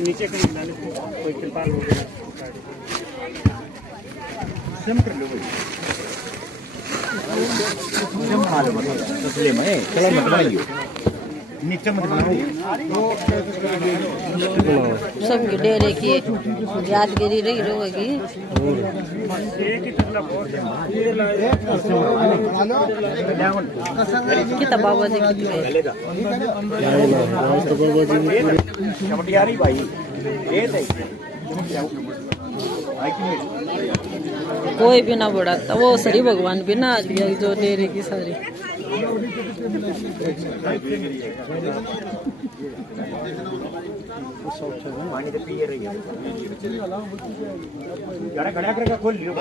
नीचे कहीं डाले कोई तिरपाल वगैरह सिम कर लो भाई सिम खा लो मतलब तस्लीम है चलो मत बनाइए नीचे मत बनाओ सब डेरे की यादगिरी रही रहेगी कितना बाबा जी की भाई कोई भी ना बढ़ाता वो सरी भगवान भी ना आज भी जो डेरे की सारी पानी तो पी रही है खड़ा करके खोल लियो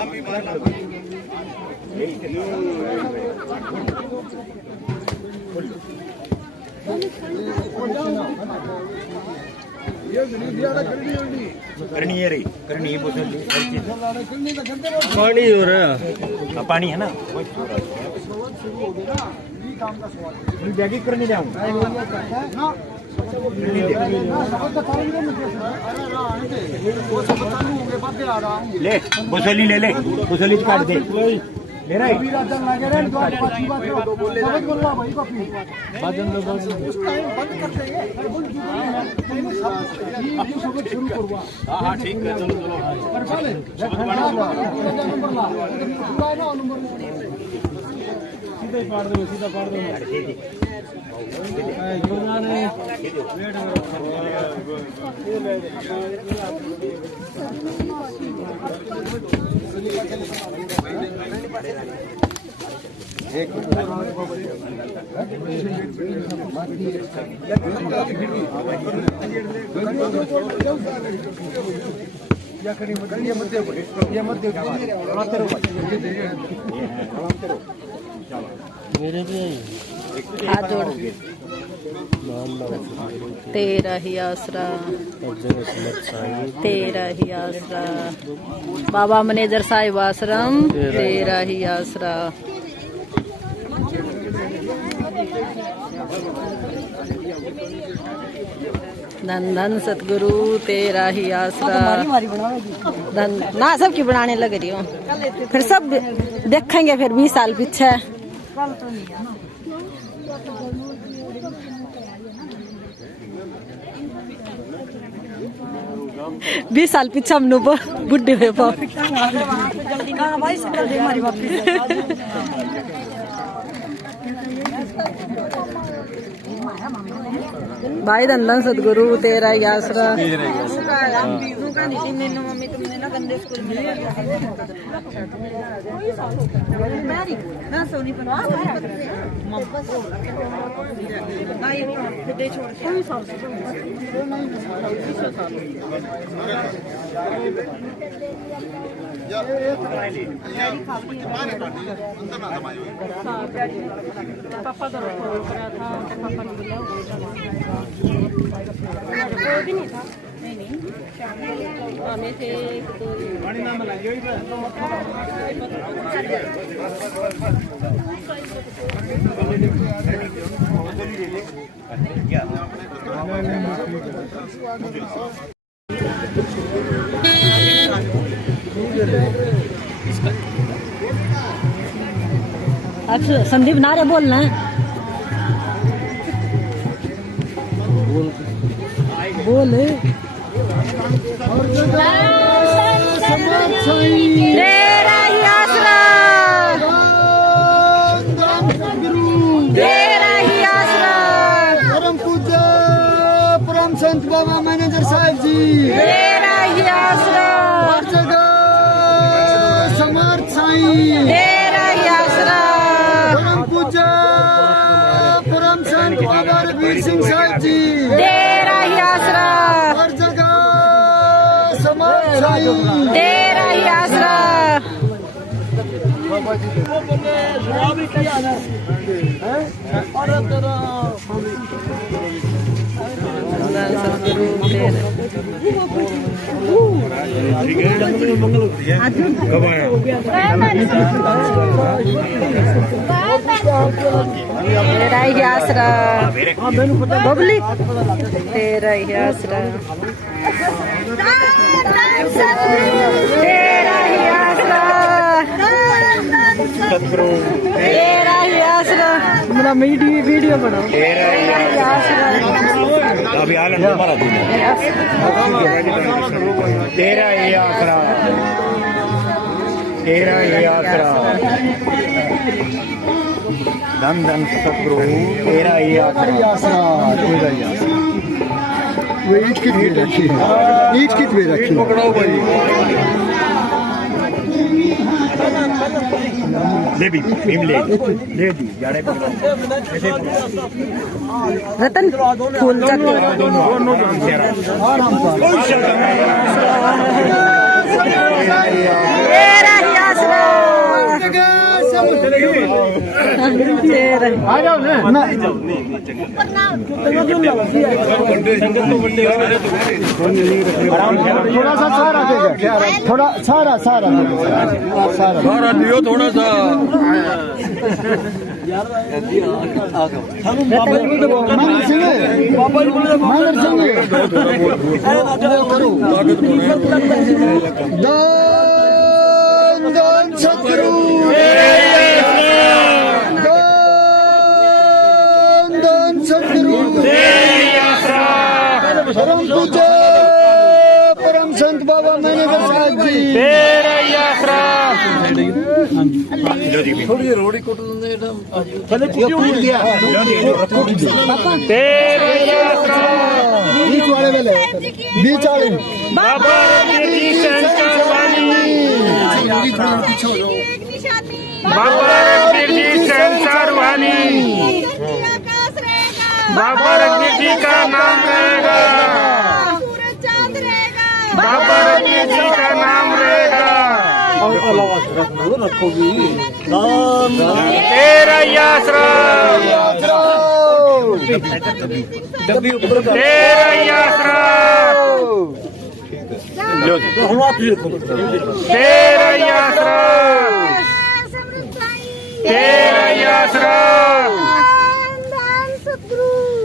करनी है रही करनी पानी हो रहा पानी है ना बैगी करने जाऊंगा ले बुसली ले ले बुसली काट दे मेरा हाँ ठीक है चलो सीधा पाड़ दो मेरे भी हाथ जोड़ तेरा ही आसरा तेरा ही आसरा बाबा मैनेजर साहिब आश्रम तेरा ही आसरा धन धन सतगुरु तेरा ही आसरा धन ना सबकी बनाने लग रही हूँ फिर सब देखेंगे फिर 20 साल पीछे 20 साल पीछे हम बुढ़े हुए भाई धन सतगुरु तेरा ही आसरा पापा तो पापा ने बोला कोई भी नहीं था नहीं हमें थे अच्छा संदीप नारे बोलना है बोले तेरा ही आसरा तेरा ही आसरा परम पूज्य परम संत बाबा मैनेजर साहब जी तेरा ही आसरा हर जगह समर्थ साईं तेरा ही आसरा परम पूज्य परम संत बाबा रघुवीर सिंह साहब जी तेरा ही आसरा हर जगह समर्थ साईं तेरा ही आसरा कब आया तेरा ही आसरा बबली, तेरा ही आसरा, तेरा ही आसरा, तेरा ही आसरा। मेरा वीडियो बनाओ। तेरा ही आसरा, अभी आलन हमारा तेरा ही आसरा, तेरा ही आसरा, धन धन सतगुरु तेरा ही आसरा, तेरा ही आसरा। वो ईट कितनी रखी है, ईट कितनी रखी पकड़ो भाई। ले भी भीम ले दी जाड़े रतन फूल तेरा ही आसरा, आ जाओ ना। थोड़ा सा सहारा देगा, थोड़ा सहारा सहारा सहारा दियो थोड़ा सा। मानर सिंह दान सतगुरु, दान सतगुरु, परम पूज्य परम संत बाबा मैनेजर साहब जी, थोड़ी रोड़ी कोट बीच वाले बाबा रघुवीर जी शंकर वाणी, बाबा रघुवीर जी शंकर वाणी, बाबा रघुवीर जी का नाम रहेगा, बाबा रघुवीर जी का नाम रहेगा। तेरा ही आसरा, तेरा ही आसरा, तेरा ही आसरा, तेरा ही आसरा,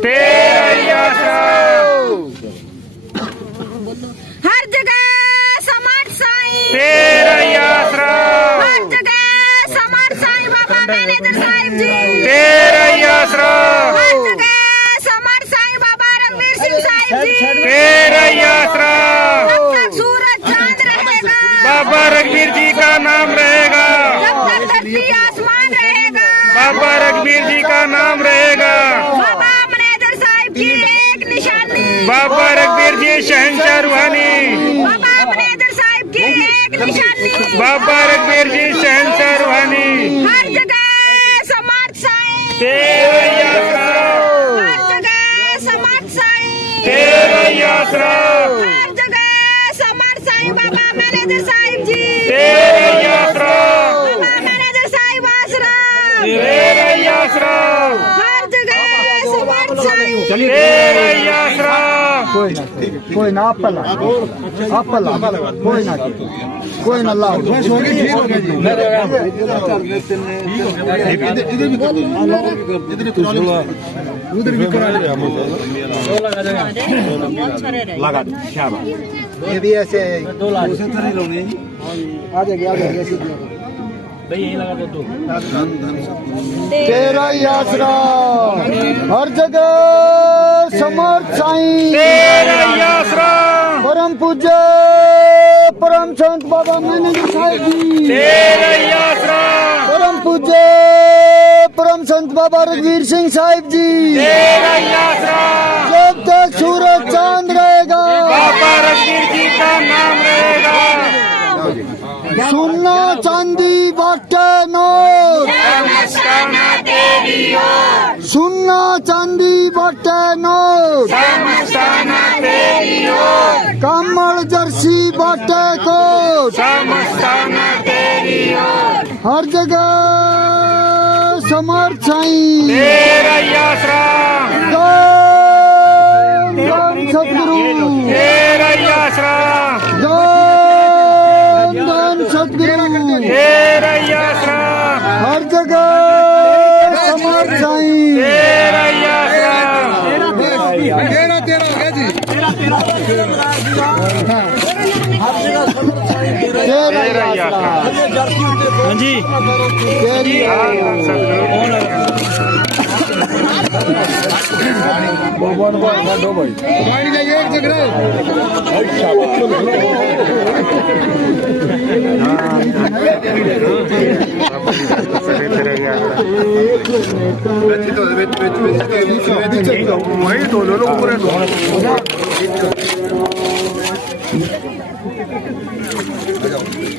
तेरा ही आसरा। हर जगह समाज साईं, तेरा ही आसरा, हर जगह समाज साईं बाबा मैनेजर साहिब जी, तेरा ही आसरा, हर जगह समाज साईं बाबा रघुवीर सिंह साहिब जी, तेरा ही आसरा। जब तक सूरज चांद रहेगा, बाबा रघुवीर जी का नाम रहेगा, जब तक धरती आसमान रहेगा, बाबा रघुवीर जी का नाम रहेगा। बाबा मैनेजर साहिब की एक निशानी, बाबा रघुवीर जी शहंशाह रूहानी, बाबा मैनेजर साहिब की एक निशानी, बाबा रघुवीर जी शहंशाह रूहानी, हर जगह समाज साईं, तेरा ही आसरा, हर जगह समाज साईं, तेरा ही आसरा, हर जगह समाज साईं बाबा मैनेजर साहिब जी, तेरा ही आसरा, बाबा मैनेजर साहिब आसरा, तेरा ही आसरा, हर जगह समाज साईं, तेरा ही आसरा। कोई ना अपला कोई ना लाओ उधर भी करा लगा दो शाबाश। ये भी ऐसे आ जाएगी ऐसे तेरा ही आसरा, हर जगह समर्थ साईं, तेरा ही आसरा, परम पूज्य परम संत बाबा मैनेजर साहिब जी, तेरा ही आसरा, परम पूज्य परम संत बाबा रघुवीर सिंह साहिब जी, तेरा ही आसरा, जब तक सूरज चांद रहेगा, बाबा रघुवीर जी का नाम रहेगा। सोना चांदी बाटे नोट, सोना चांदी बाटे नोट, कमल जर्सी बाटे कोट, हर जगह समर्थ साईं, तेरा ही आसरा, दान सतगुरु, तेरा ही आसरा, दान सतगुरु, तेरा ही आसरा, हर जगह 13 हो गया जी। 13 यात्रा। हाँ जी। एक जगह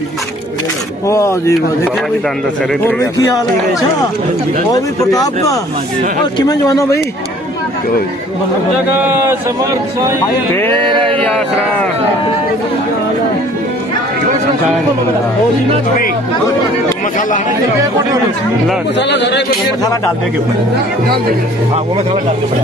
वाह जी वाह, और भी की हाल है और भी प्रताप का और किमें जवाना भाई जगह समर्थ साईं तेरा ही आसरा। मसाला डाल देंगे ऊपर। हाँ वो मसाला डाल देंगे।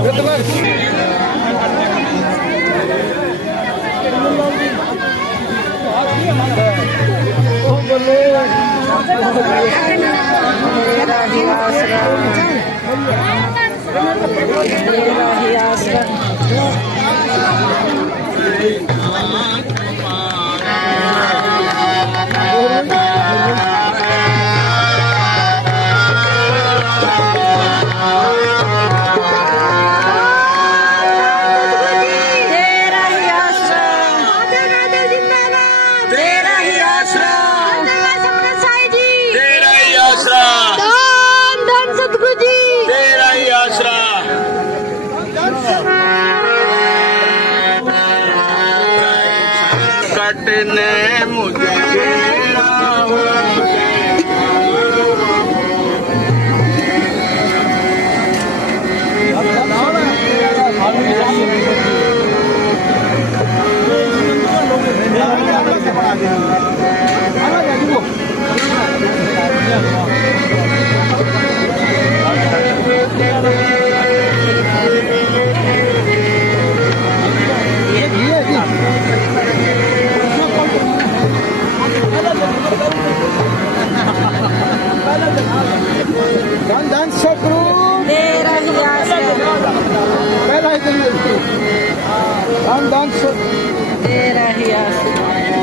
कटने मुझे तेरा ही आसरा।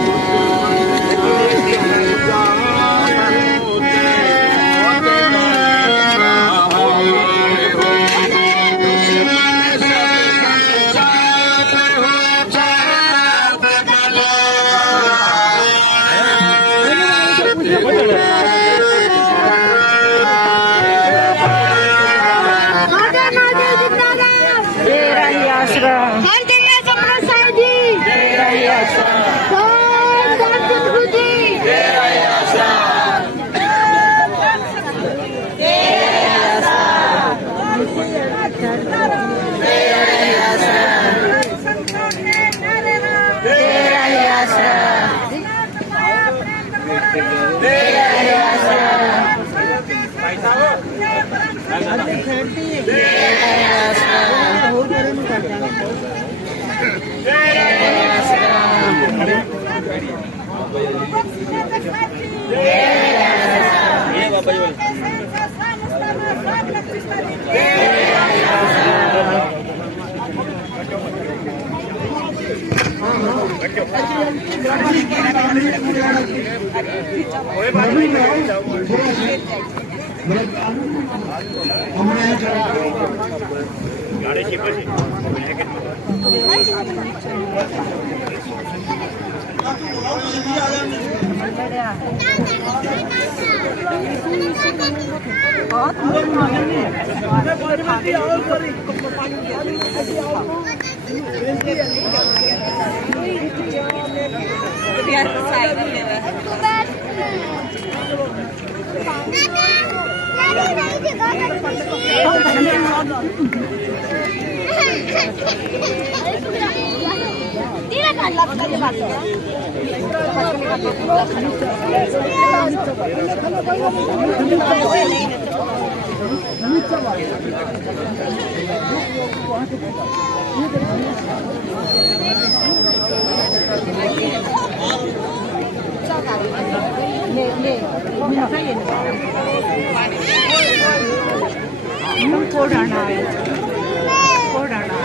कोडाना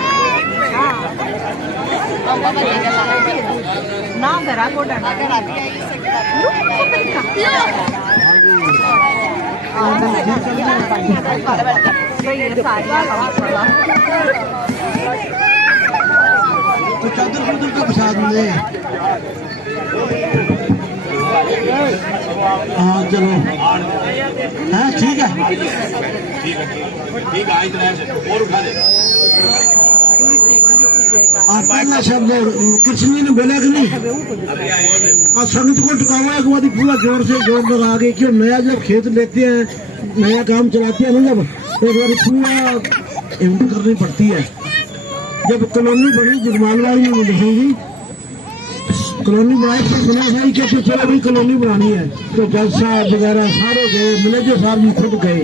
नाम धरा को डर तो चादर कुदर का प्रसाद मिले। हाँ चलो हाँ ठीक है और उठा दे। पहला शब्द कृष्ण जी ने बोला कि नहीं, और संगत को टुकावा के बाद पूरा जोर से जोर लगा के क्यों नया जब खेत लेते हैं, नया काम चलाते हैं ना, जब तो एक बार पूरा हिम्मत करनी पड़ती है। जब कॉलोनी बनी जगमालवाड़ी में देखेंगी, कॉलोनी बनाई तो बना भाई क्या चलो भाई कॉलोनी बनानी है, तो जज साहब वगैरह सारे गए, मैनेजर साहब जी खुद गए,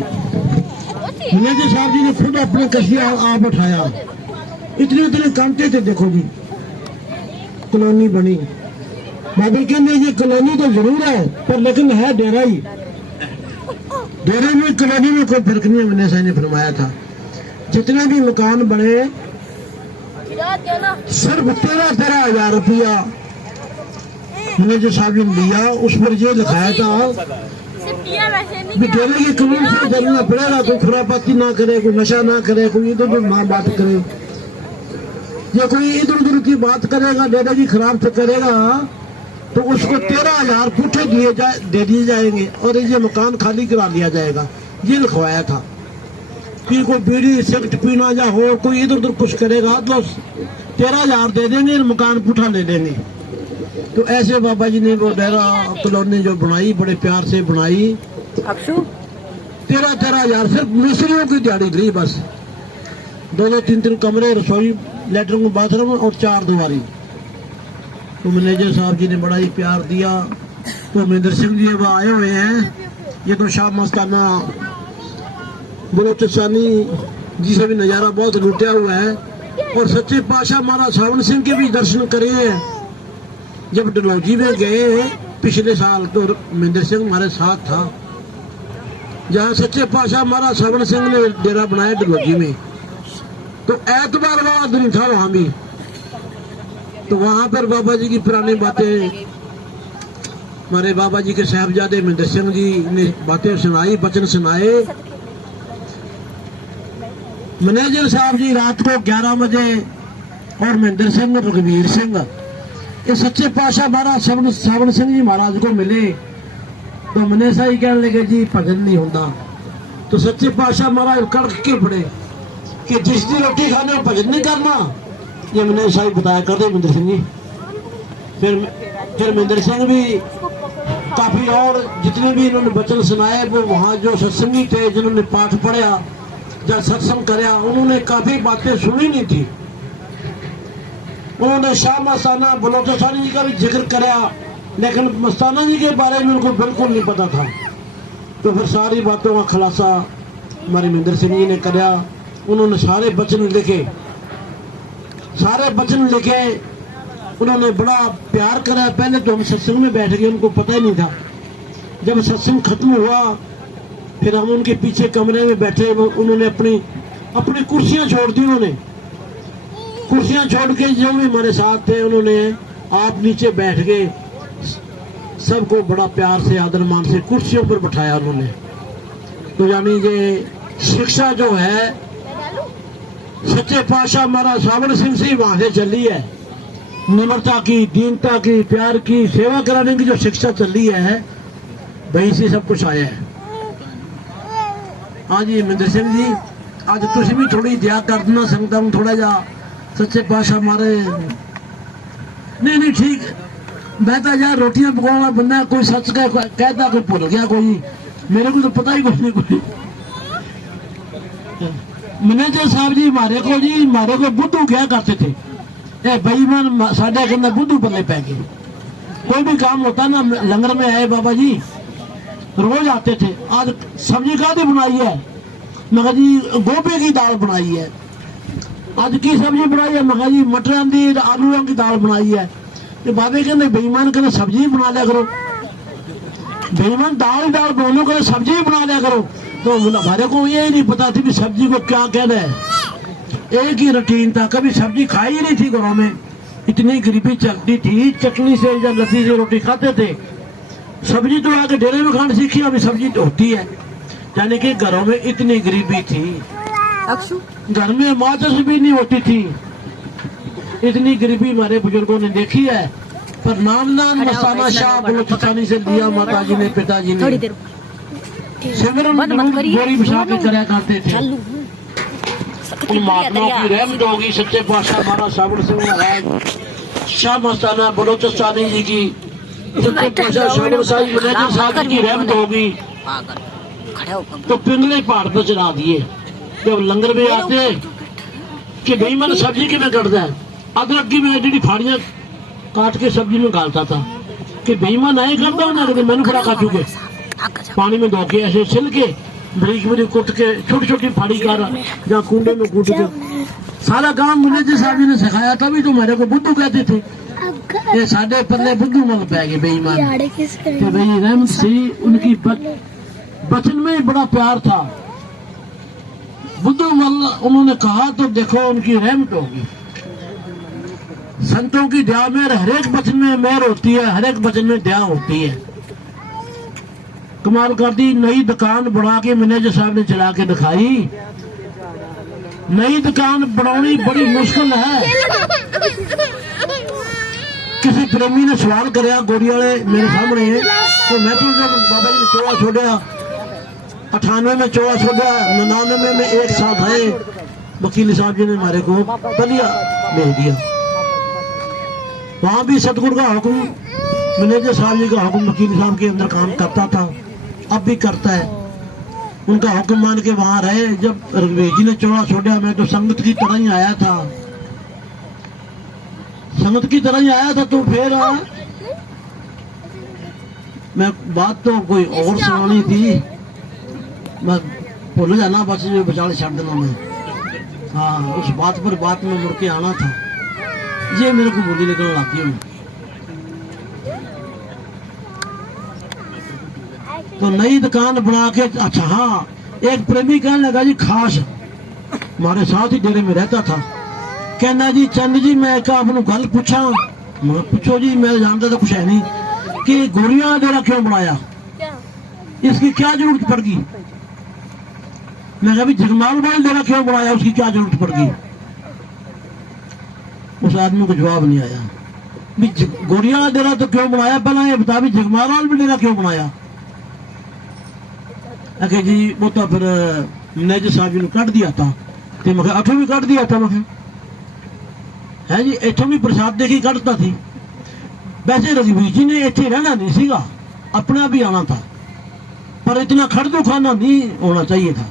मैनेजर साहब जी ने खुद अपने कसिया आप उठाया, इतने कामते थे। देखो जी कॉलोनी बनी, बाबा कहते ये कॉलोनी तो जरूर है पर लेकिन है डेरा ही, डेरे में कॉलोनी में कोई फर्क नहीं है। मैंने साहब ने फरमाया था जितने भी मकान बने सिर्फ 13,000 रुपया मैनेजर साहब ने लिया, उस पर ये लिखाया था कि डेरे की कानून से चलना पड़ेगा, कोई खुरापाती ना करे, कोई नशा ना करे, कोई इधर उधर ना बात करे, या कोई इधर उधर की बात करेगा डेरे की खराब से करेगा तो उसको 13,000 पुठे दे दिए जाएंगे और ये मकान खाली करा लिया जाएगा। ये लिखवाया था कि कोई बीड़ी सिगरेट पीना या हो कोई इधर उधर कुछ करेगा तो 13,000 दे देंगे, मकान पुठा ले लेंगे। तो ऐसे बाबा जी ने वो डेरा कॉलोनी जो बनाई, बड़े प्यार से बनाई, 13,000 सिर्फ मिस्त्रियों की दिहाड़ी ली, बस 2-2, 3-3 कमरे, रसोई, लेटरिन, बाथरूम और 4 दीवारी। तो मैनेजर साहब जी ने बड़ा ही प्यार दिया। तो महेंद्र सिंह जी वो आए हुए हैं, ये तो शाह मस्ताना बलोचिस्तानी जी से भी नज़ारा बहुत लुटिया हुआ है, और सच्चे पातशाह महाराज सावन सिंह के भी दर्शन करे हैं। जब डलहौजी में गए पिछले साल तो महेंद्र सिंह हमारे साथ था, जहाँ सच्चे पातशाह महाराज सावन सिंह ने डेरा बनाया डलहौजी में, तो एतबार वाला दिन था वहां भी। तो वहां पर बाबा जी की पुरानी बातें, हमारे बाबा जी के साहबजादे महेंद्र सिंह जी ने बातें सुनाई, वचन सुनाए। मैनेजर साहब जी रात को 11 बजे और महेंद्र सिंह रघुवीर सिंह ये सच्चे पातशाह महाराज सावन सिंह जी महाराज को मिले। तो मैंने सही कहने लगे जी भजन नहीं होता, तो सच्चे पातशाह महाराज कड़क के पड़े कि जिस दिन रोटी खाने में भजन नहीं करना, ये मैंने सही बताया करते महेंद्र सिंह जी। फिर महेंद्र सिंह भी काफी और जितने भी इन्होंने वचन सुनाए, वो वहाँ जो सत्संगी थे जिन्होंने पाठ पढ़ा या सत्संग कराया, उन्होंने काफी बातें सुनी नहीं थी। उन्होंने शाह मस्ताना बलोचिस्तानी जी का भी जिक्र कराया, लेकिन मस्ताना जी के बारे में उनको बिल्कुल नहीं पता था। तो फिर सारी बातों का खुलासा हमारे महेंद्र सिंह जी ने कराया। उन्होंने सारे वचन लिखे, उन्होंने बड़ा प्यार करा। पहले तो हम सत्संग में बैठ गए, उनको पता ही नहीं था। जब सत्संग खत्म हुआ फिर हम उनके पीछे कमरे में बैठे, उन्होंने अपनी कुर्सियां छोड़ दी। उन्होंने कुर्सियां छोड़ के जो भी हमारे साथ थे, उन्होंने आप नीचे बैठ गए, सबको बड़ा प्यार से आदर मान से कुर्सियों पर बैठाया उन्होंने। तो यानी ये शिक्षा जो है सच्चे पातशाह महाराज सावन सिंह से वहां से चली है। निम्रता की, दीनता की, प्यार की, सेवा कराने की जो शिक्षा चली है, वहीं से सब कुछ आया है। हाँ जी महेंद्र सिंह जी, आज तुम भी थोड़ी दया कर देना संगत में, थोड़ा जा सच्चे पातशाह हमारे नहीं ठीक। मैं तो यार रोटियां पकाने बंदा, कोई सच कहता कोई भूल गया, कोई मेरे को तो पता ही कुछ नहीं। कोई मैनेजर साहब जी हमारे को बुद्धू क्या करते थे, बेईमान साढ़े के अंदर बुद्धू बल्ले पै गए। कोई भी काम होता ना, लंगर में आए बाबा जी रोज आते थे। आज सब्जी कादी बनाई है, मगर जी गोभी की दाल बनाई है। आज की सब्जी बनाई है, मगर जी मटरों की आलूओं की दाल बनाई है। तो बाबे कहते बेईमान कहते सब्जी बना लिया करो, बेईमान दाल दोनों करे सब्जी बना लिया करो। तो हमारे को ये नहीं पता थी कि सब्जी को क्या कहना है। एक ही रूटीन था, कभी सब्जी खाई ही नहीं थी घरों में, इतनी गरीबी चलती थी, चटनी से या लस्सी से रोटी खाते थे। सब्जी तो आके डेरे में खाना सीखी, अभी सब्जी तो होती है। यानी कि घरों में इतनी गरीबी थी, घर में माचिस भी नहीं होती थी। इतनी गरीबी हमारे बुजुर्गों ने देखी है। पर नाम मस्ताना शाह बलोचिस्तानी से लिया माताजी ने, पिताजी ने सिमरन गोरी बिछा के कराया करते थे। उन महात्माओं की रहमत होगी, सच्चे पातशाह हमारा साबुर सिंह महाराज शाह मस्ताना बलोचिस्तानी जी की, सच्चे पातशाह साबुर साहब की रहमत होगी। तो पिंगले पहाड़ पर चढ़ा दिए। जब लंगर में आते कि भाई मैंने सब्जी की में करता है, अदरक की मैं एडी फाड़ियां काट के सब्जी में डालता था कि बेईमान नहीं करता हूँ ना, लेकिन मैंने बड़ा खा चुके पानी में धो के ऐसे छिल के बरीक बरीक कुट के छोटी छोटी फाड़ी कर जहाँ कुंडे में कूट के सारा काम मुझे साहब जी ने सिखाया। तभी तो मेरे को बुद्धू कहते थे। ये साढ़े पल्ले बुद्धू मल पै गए बेईमान। तो भाई रहमत सी उनकी बचन में बड़ा प्यार था। बुद्धू मल उन्होंने कहा तो देखो उनकी रहमत होगी। संतों की दया में हर एक वचन में मेहर होती है, हर एक वचन में दया होती है। कमाल कर दी। नई दुकान बना के मैनेजर साहब ने चला के दिखाई। नई दुकान बनानी बड़ी मुश्किल है। किसी प्रेमी ने सवाल कराया गोरी वाले मेरे सामने, तो मैं तो जब बाबा जी ने चोला छोड़ा 98 में चोला छोड़ा, 99 में एक साथ आए, वकील साहब जी ने हमारे को बलिया भेज दिया। वहां भी सतगुरु का हुक्म, मैनेजर साहब जी का हुक्म वकील साहब के अंदर काम करता था, अब भी करता है। उनका हुक्म मान के वहां रहे। जब रघुवीर जी ने चोला छोड़ा, मैं तो संगत की तरह ही आया था, संगत की तरह ही आया था। तो फिर मैं बात तो कोई और सुनानी थी, मैं भूल जाना बस बचाल छड़ देना मैं। हाँ, उस बात पर बात में मुड़ के आना था, ये मेरे को बोली निकलने लगी है। तो नई दुकान बना के, अच्छा हाँ, एक प्रेमी कहने लगा जी खास हमारे साथ ही डेरे में रहता था, कहना जी चंद जी मैं आपको गल पूछा। मैं पूछो जी, मैं जानता था कुछ है नहीं कि गोरियां डेरा क्यों बनाया, इसकी क्या जरूरत पड़ गई। मैं कहा जगमाल वाले डेरा क्यों बनाया, उसकी क्या जरूरत पड़ गई। उस आदमी को जवाब नहीं आया। गोरिया डेरा तो क्यों बनाया, पहला ये बता भी जगमाल भी डेरा क्यों बनाया। अके जी वो तो फिर मैनेजर साहब जी ने कट दिया था, तो मैं अठों भी कट दिया था। मैं है जी इथों भी प्रसाद देखी कटता थी। वैसे रघुवीर जी ने इतने रहना नहीं सीगा, अपना भी आना था, पर इतना खड़दू खाना नहीं होना चाहिए था,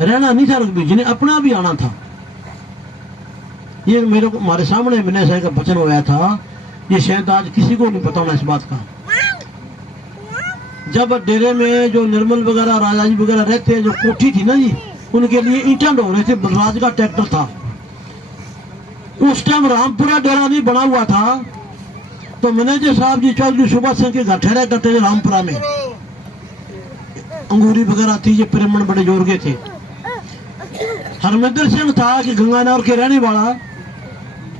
रहना नहीं था। रघुवीर जी ने अपना भी आना था। ये मेरे को हमारे सामने मैंने साहब का वचन होया था, ये शायद आज किसी को नहीं पता होना इस बात का। जब डेरे में जो निर्मल वगैरह राजा जी वगैरह रहते हैं, जो कोठी थी ना जी, उनके लिए ईंटा ढो रहे थे, बलराज का ट्रैक्टर था। उस टाइम रामपुरा डेरा नहीं बना हुआ था, तो मैनेजर साहब जी चौधरी सुभाष सिंह के घर ठहरा करते थे रामपुरा में। अंगूरी वगैरह थी, ये प्रेमण बड़े जोर के थे। हरमिंदर सिंह था कि गंगानगर के रहने वाला,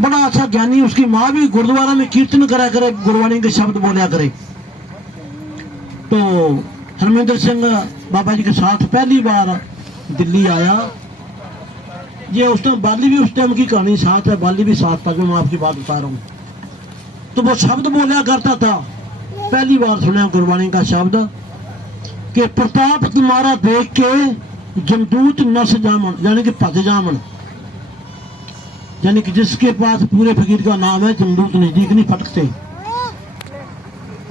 बड़ा अच्छा ज्ञानी। उसकी माँ भी गुरुद्वारा में कीर्तन करा करे, गुरबाणी के शब्द बोलिया करे। तो हरमिंदर सिंह बाबा जी के साथ पहली बार दिल्ली आया। ये उस टाइम बाली भी उस टाइम की कहानी साथ है, बाली भी साथ था जो मैं आपकी बात बता रहा हूँ। तो वो शब्द बोलिया करता था, पहली बार सुना गुरबाणी का शब्द कि प्रताप तुम्हारा देख के जमदूत नस जामन, यानी कि भज जामन, यानी कि जिसके पास पूरे फकीर का नाम है जमदूत नजदीक नहीं फटकते।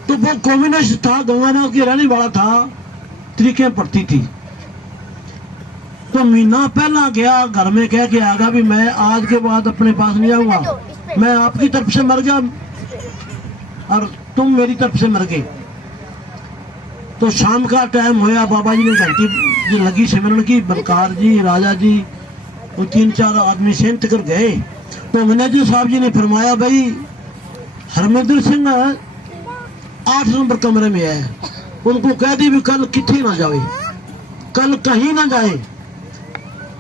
तो वो कम्युनिस्ट था, गंगानगर के रहने वाला था, तरीके पड़ती थी। तो महीना पहला गया, घर में कह के आगा भी मैं आज के बाद अपने पास नहीं आऊंगा, मैं आपकी तरफ से मर गया और तुम मेरी तरफ से मर गए। तो शाम का टाइम होया, बाबा जी ने घंटी लगी सिमरन की, बलकार जी, राजा जी और 3-4 आदमी सेंट कर गए। तो मैनेजर साहब जी ने फरमाया भाई हरमिंदर सिंह 8 नंबर कमरे में है, उनको कह दी भी कल किथे ना जाए, कल कहीं ना जाए।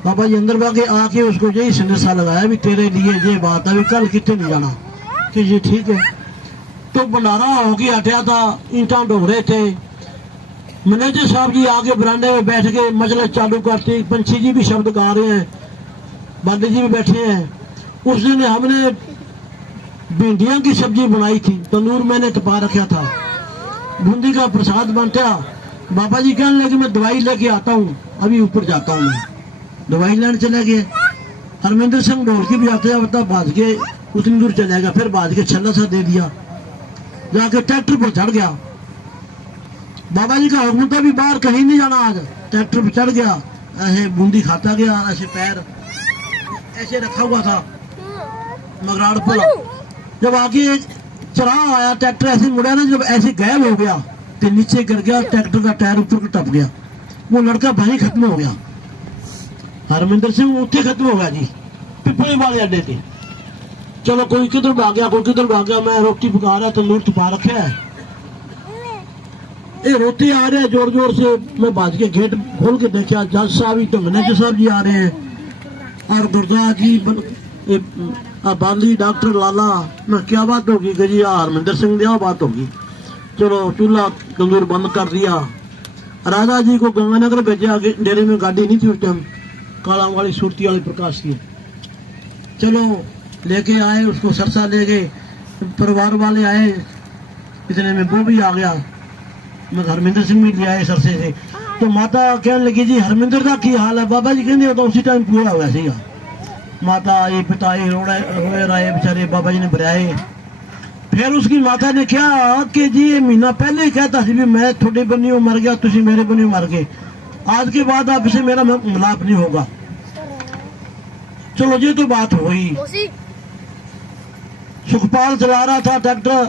बाबा जी अंदर भागे, आके उसको यही संदेशा लगाया भी तेरे लिए ये बात है भी कल किथे नहीं जाना, कि जी ठीक है। तो भंडारा हो गया हटिया था, ईंटा ढो रहे थे। मैनेजर साहब जी आगे बरांडे में बैठ के मजलिस चालू करती, पंछी जी भी शब्द गा रहे हैं, बाली जी भी बैठे हैं। उस दिन हमने भिंडियों की सब्जी बनाई थी, तंदूर मैंने तपा रखा था, बूंदी का प्रसाद बांटा। बाबा जी कहने लगे मैं दवाई लेके आता हूँ, अभी ऊपर जाता हूँ। मैं दवाई लेने चले गए। हरमिंदर सिंह ढोलकी बजाते बता भाज के उतनी दूर चले गया, फिर भाज के छल्ला सा दे दिया, जाके ट्रैक्टर पर चढ़ गया। बाबा जी का हुक्म था भी बाहर कहीं नहीं जाना आज। ट्रैक्टर पर चढ़ गया, ऐसे बूंदी खाता गया, ऐसे पैर ऐसे रखा हुआ था मगराड़ पर। जब आगे चढ़ा आया ट्रैक्टर ऐसे मुड़ा ना, जब ऐसे गायब हो गया तो नीचे गिर गया, ट्रैक्टर का टायर ऊपर टप गया। वो लड़का वहीं खत्म हो गया। हरमिंदर सिंह उत्थे खत्म हो गया जी, पिपली वाले अड्डे थे। चलो कोई किधर भाग गया, कोई किधर भाग गया। मैं रोटी पका रहा, तंदूर तपा रखा है, ये रोटी आ रहे हैं जोर जोर से। मैं भाज के गेट खोल के देखा, जज साहब ही तो मैनेजर साहब जी आ रहे हैं, और गुरदास जी, बाली, डॉक्टर लाला। मैं क्या बात होगी कि जी हरमिंदर सिंह की बात होगी। चलो चूल्हा तंदूर बंद कर दिया। राजा जी को गंगानगर भेजा, डेरे में गाड़ी नहीं थी उस टाइम, काला वाली सूरती वाली प्रकाश की। चलो लेके आए उसको, सरसा ले गए, परिवार वाले आए, इतने में वो भी आ गया। मैं हरमिंदर सिंह भी ले आए सरसे से। तो माता कहने लगी जी हरमिंदर का की हाल है? बाबा जी कहते तो उसी टाइम पूरा हो गया सीगा। माता ये पिता ये रोए रहे बेचारे, बाबा जी ने बुलाए। फिर उसकी माता ने क्या कि जी ये महीना पहले ही कहता सी भी मैं थोड़े बनियो मर गया, तुसी मेरे बनियो मर गए, आज के बाद आपसे मेरा मिलाप नहीं होगा। चलो ये तो बात हुई। सुखपाल चला रहा था ट्रैक्टर,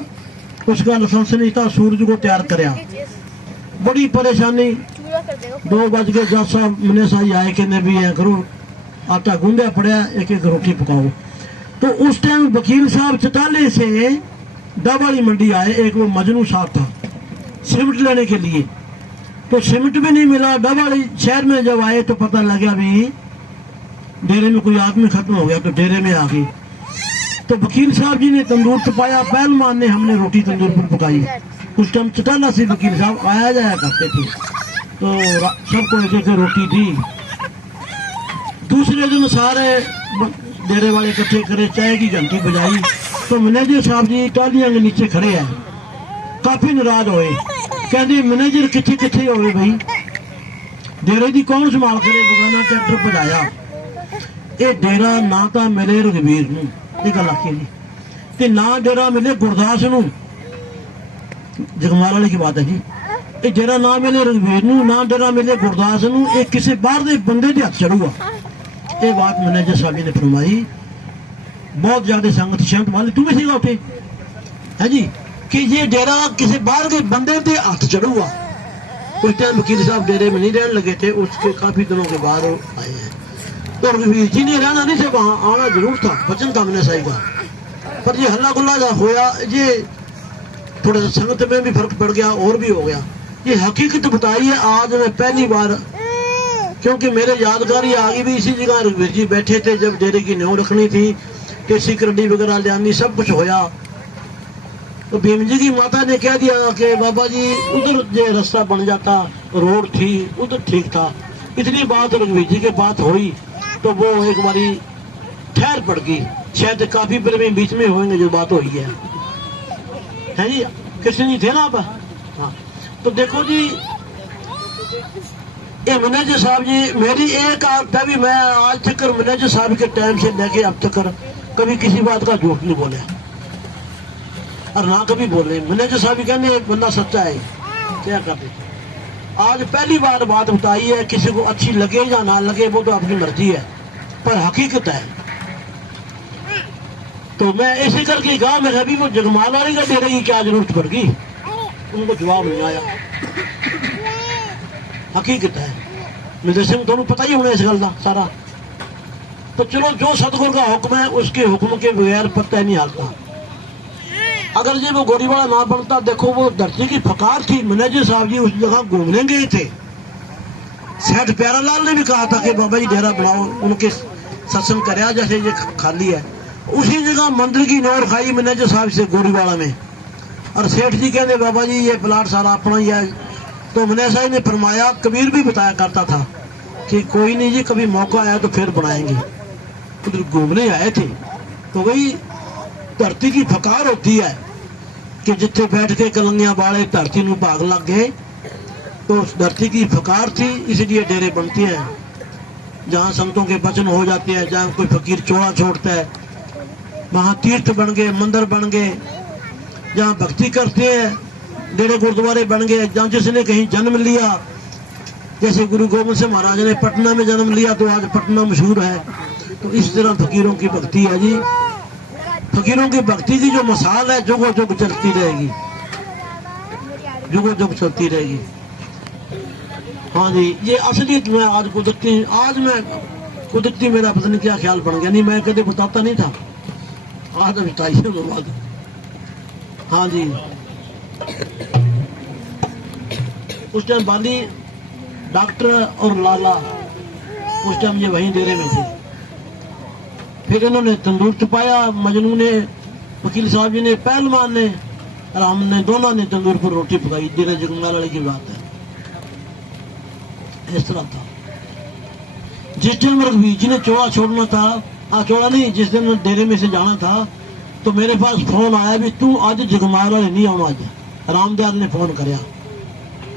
उसका लाइसेंस नहीं था, सूरज को तैयार कराया, बड़ी परेशानी। 2 बज के जज साहब मने साई आए, कहने भी है करो, आटा गूंदा पड़ा, एक एक रोटी पकाओ। तो उस टाइम वकील साहब चटाले से डब वाली मंडी आए, एक वो मजनू साहब था सीमेंट लेने के लिए। तो सीमेंट भी नहीं मिला। डब वाली शहर में जब आए तो पता लगा भी डेरे में कोई आदमी खत्म हो गया, तो डेरे में आ गई। तो वकील साहब जी ने तंदूर तपाया, पहलवान ने हमने रोटी तंदूर पर पकाई। उस टाइम चटाला से वकील साहब आया जाया करते थे, तो सबको एक एक रोटी दी। दूसरे दिन सारे डेरे वाले इकट्ठे करे, चाय की घंटी बजाई। तो मैनेजर साहब जी टालियां के नीचे खड़े हैं, काफी नाराज होए, कहते मैनेजर किथे किथे होए भाई, डेरे की कौन संभाल करे, बगाना ट्रैक्टर बजाया। ये डेरा ना तो मिले रघुवीर नूं, ये गल आखी जी, ते ना डेरा मिले गुरदास नूं, जगमाल वाले की बात है जी। ये डेरा ना मिले रघुवीर नूं, ना डेरा मिले गुरदास नूं, ये किसी बाहर दे बंदे दे हथ चढ़ूगा। ये बात मैनेजर साहब ने फरमाई। बहुत ज्यादा संगत शांत वाले तू भी सीगा उठे है जी, कि ये डेरा किसी बाहर के बंदे के हाथ चढ़ूगा। उस टाइम वकील साहब डेरे में नहीं रहने लगे थे, उसके काफी दिनों के बाद आए हैं। तो रघुवीर जी ने रहना नहीं था, वहां आना जरूर था, वचन था मैंने सही का, पर ये हल्ला गुल्ला होया, ये थोड़ा सा संगत में भी फर्क पड़ गया और भी हो गया। ये हकीकत बताई है आज मैं पहली बार, क्योंकि मेरे यादगारी आ गई भी इसी जगह रघुवीर जी बैठे थे जब डेरे की न्यू रखनी थी, केसी करडी वगैरह लियानी, सब कुछ होया। तो भीम जी की माता ने कह दिया कि बाबा जी उधर जो रास्ता बन जाता, रोड थी उधर ठीक था। इतनी बात रघुवीर जी के बात हुई तो वो एक बारी ठहर पड़ गई, शायद काफी फिर बीच में होंगे जो बात हुई है जी। कृष्ण जी थे ना आप? हाँ। तो देखो जी ये मैनेजर साहब जी, मेरी एक आदत है भी मैं आज तक मैनेजर साहब के टाइम से लेके अब तक कभी किसी बात का झूठ नहीं बोले और ना कभी बोले। मैनेजर साहब कहने बंदा सच्चा है, क्या करते। आज पहली बार बात बताई है, किसी को अच्छी लगे या ना लगे वो तो आपकी मर्जी है, पर हकीकत है। तो मैं ऐसे करके कहा, मैं अभी वो जगमाल वाले का डेरे की क्या जरूरत पड़ गई, उनको जवाब नहीं आया। हकीकत है मैनेजर सिंह, तुम्हें पता ही होना इस गल का सारा। तो चलो जो सतगुरु का हुक्म है उसके हुक्म के बगैर पता ही नहीं हालता। अगर जी वो गोरीवाला ना बनता, देखो वो धरती की फकार थी। मैनेजर साहब जी उस जगह घूमने गए थे, सेठ प्यारालाल ने भी कहा था कि बाबा जी डेरा बनाओ, उनके सत्संग कराया जैसे ये खाली है। उसी जगह मंदिर की नौर खाई मैनेजर साहब से गोरीवाड़ा में। और सेठ जी कहते बाबा जी ये प्लाट सारा अपना ही है। तो मैनेजर साहब ने फरमाया, कबीर भी बताया करता था कि कोई नहीं जी, कभी मौका आया तो फिर बनाएंगे। उधर घूमने आए थे तो वही धरती की फकार होती है कि जिथे बैठ के कलंगियां वाले धरती में भाग लग गए। तो उस धरती की फकार थी, इसलिए डेरे बनते हैं जहाँ संतों के वचन हो जाते हैं, जहाँ कोई फकीर चोला छोड़ता है, वहाँ तीर्थ बन गए, मंदिर बन गए, जहाँ भक्ति करते हैं डेरे गुरुद्वारे बन गए। जहाँ जिसने कहीं जन्म लिया, जैसे गुरु गोविंद सिंह महाराज ने पटना में जन्म लिया तो आज पटना मशहूर है। तो इस तरह फकीरों की भक्ति है जी। फकीरों की भक्ति की जो मिसाल है जुगों जुग चलती रहेगी, जुगों जुग चलती रहेगी। हाँ जी, ये असलियत में आज कुदरती मेरा पता नहीं क्या ख्याल बन गया, नहीं मैं कभी बताता नहीं था, आज बताइए बाद। हाँ जी, उस टाइम बाली डॉक्टर और लाला उस टाइम ये वहीं डेरे में थे। फिर इन्होंने तंदूर छुपाया, मजनू ने, वकील साहब जी ने, पहलवान ने और हमने दोनों ने तंदूर पर रोटी पकाई। डेरे जगमाल वाले की बात है, इस तरह था। जिस दिन रघुवीर जी ने चोला छोड़ना था, चोला नहीं, जिस दिन डेरे में से जाना था तो मेरे पास फोन आया भी तू आज जगमाल वाले नहीं आना। आज रामदयाल ने फोन कराया,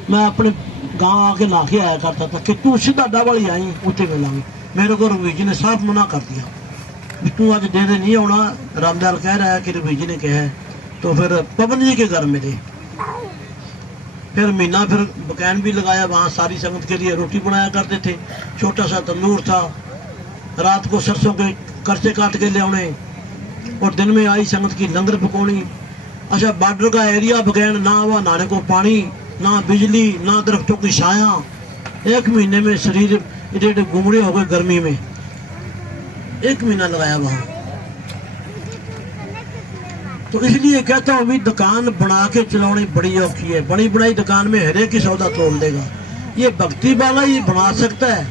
मैं अपने गांव आके लाके आया करता था कि तू सीधा डबल ही आई उसे मिलांगे। मेरे को रघुवीर जी ने साफ मना कर दिया भी तू आज डेरे नहीं आना। रामदयाल कह रहा है कि रघुवीर जी ने कहा है। तो फिर पवन जी के घर मिले, फिर महीना फिर बकैन भी लगाया, वहाँ सारी संगत के लिए रोटी बनाया करते थे। छोटा सा तंदूर था, रात को सरसों के कर्चे काट के ले आने और दिन में आई संगत की लंगर पकानी। अच्छा, बॉर्डर का एरिया बकैन, ना वहाँ नहाने को पानी, ना बिजली, ना दरख्तों की छाया। एक महीने में शरीर एडे गुमड़े हो गए गर्मी में, एक महीना लगाया वहाँ। तो इसलिए कहता हूँ भी दुकान बना के चलानी बड़ी औखी है। बड़ी बनाई दुकान में हरे की सौदा तोड़ देगा। ये भक्ति वाला ही बना सकता है,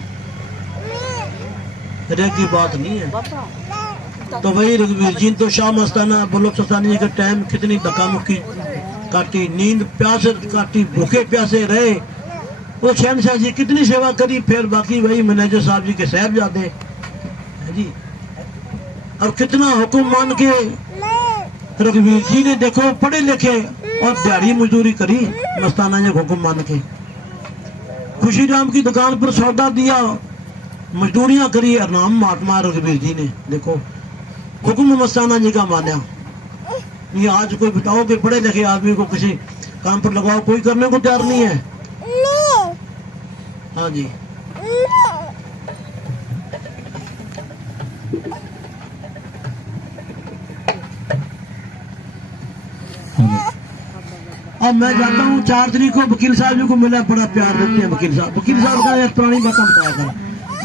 हरे की बात नहीं है। तो वही रघुवीर जी तो शाह मस्ताना बलोचिस्तानी का टाइम कितनी धक्का मुक्की काटी, नींद प्यासे काटी, भूखे प्यासे रहे। वो शहनशाह जी कितनी सेवा करी। फिर बाकी वही मैनेजर साहब जी के साहबजादे जी, और कितना हुक्म मान के रघुवीर जी ने देखो पढ़े लिखे और दिहाड़ी मजदूरी करी मस्ताना ने हुक्म मान के। खुशी राम की दुकान पर सौदा दिया, मजदूरियां करी, और नाम महात्मा रघुवीर जी ने देखो हुक्म मस्ताना जी का माना। ये आज कोई बताओ कि पढ़े लिखे आदमी को किसी काम पर लगाओ, कोई करने को तैयार नहीं है। हाँ जी, अब मैं जाता हूँ 4 तारीख को वकील साहब जी को मिला, बड़ा प्यार देते हैं वकील साहब का एक पुरानी बात बताया कर।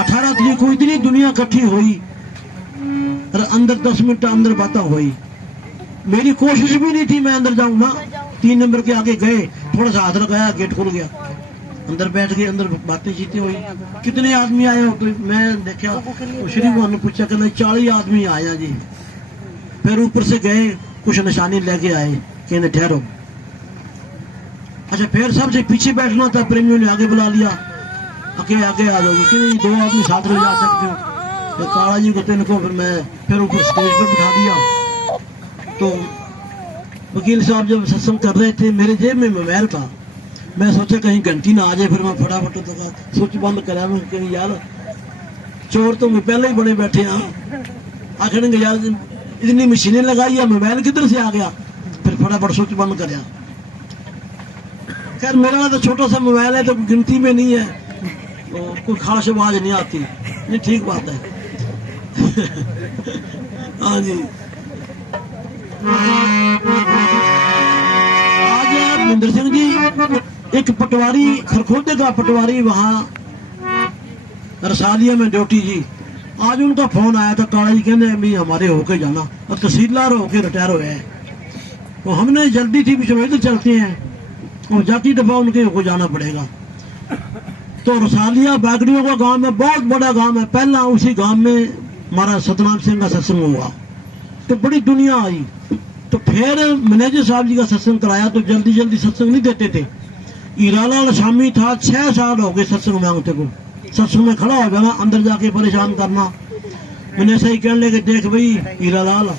18 तारीख को इतनी दुनिया इकट्ठी हुई और अंदर 10 मिनट अंदर बातें हुई। मेरी कोशिश भी नहीं थी मैं अंदर जाऊंगा। 3 नंबर के आगे गए, थोड़ा सा हाथ लगाया, गेट खुल गया, अंदर बैठ गए, अंदर बातें चीतें हुई। कितने आदमी आए हो? तो मैं देखा तो श्री भगवान ने पूछा कि 40 आदमी आया जी। फिर ऊपर से गए, कुछ निशानी लेके आए, कहने ठहरो। अच्छा, फिर सबसे पीछे बैठना था, प्रेमियों ने आगे बुला लिया, आगे आ जाओगे कि नहीं, 2 आदमी साथ ले जा सकते हो। तो काला जी को तिनको फिर ऊपर स्टेज पर बिठा दिया। तो वकील साहब जब सत्संग कर रहे थे, मेरे जेब में मोबाइल था। मैं सोचा कहीं घंटी ना आ जाए, फिर मैं फटाफट स्विच बंद कराया। मैं कहीं यार चोर तो मैं पहले ही बने बैठे हैं, आखिर यार इतनी मशीनें लगाई है, मोबाइल किधर से आ गया। फिर फटाफट स्विच बंद कराया। खैर मेरा तो छोटा सा मोबाइल है, तो गिनती में नहीं है, तो कोई खास आवाज नहीं आती। नहीं, ठीक बात है। हाँ जी, आज महेंद्र सिंह जी एक पटवारी, खरखोदे का पटवारी, वहाँ रसालिया में ड्यूटी जी। आज उनका फोन आया था, काला जी कहने भी हमारे होके जाना, और तहसीलदार होके रिटायर हुए हैं। तो हमने जल्दी थी, चलो इधर चलते हैं, और जाती दफा उनके होके जाना पड़ेगा। तो रसालिया बागड़ियों का गांव है, बहुत बड़ा गांव है। पहला उसी गांव में हमारा सतनाम सिंह का सत्संग हुआ। तो बड़ी दुनिया आई। तो फिर मैनेजर साहब जी का सत्संग कराया तो जल्दी जल्दी सत्संग नहीं देते थे। हीरालाल शामी था, 6 साल हो गए सत्संग मांगते को, सत्संग में खड़ा हो गया अंदर जाके परेशान करना। मैंने सही कहने लगे, देख भाई हीरालाल,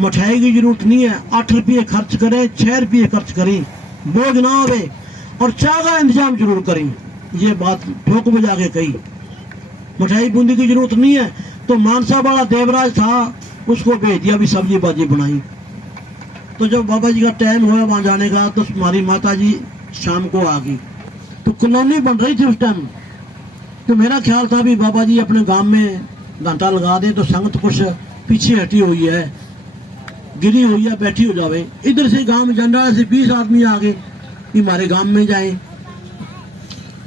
मिठाई की जरूरत नहीं है, 8 रुपये खर्च करे, 6 रुपये खर्च करें, बोझ ना हो और चाय का इंतजाम जरूर करें। ये बात ठोक बजा के कही। मिठाई बूंदी की जरूरत नहीं है। तो मानसा वाला देवराज था, उसको भेज दिया भी सब्जी बाजी बनाई। तो जब बाबा जी का टाइम हुआ वहां जाने का, तो हमारी माता जी शाम को आ गई। तो कॉलोनी बन रही थी उस टाइम। तो मेरा ख्याल था भी बाबा जी अपने गांव में घंटा लगा दे, तो संगत कुछ पीछे हटी हुई है, गिरी हुई है, बैठी हो जावे। इधर से गांव में जंडाला से 20 आदमी आ गए कि हमारे गांव में जाएं।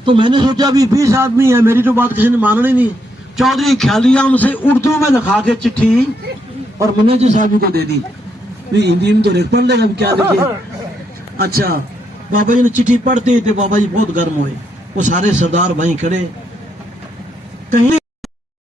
तो मैंने सोचा भी 20 आदमी है, मेरी तो बात किसी ने माननी नहीं। चौधरी ख्यालिया उनसे उर्दू में लिखा के चिट्ठी और मैनेजर साहब जी को दे दी। हिंदी में तो रेख पढ़ लेगा, क्या लिखे। अच्छा, बाबा जी ने चिट्ठी पढ़ते थे, बाबा जी बहुत गर्म हुए। वो सारे सरदार भाई खड़े, कहीं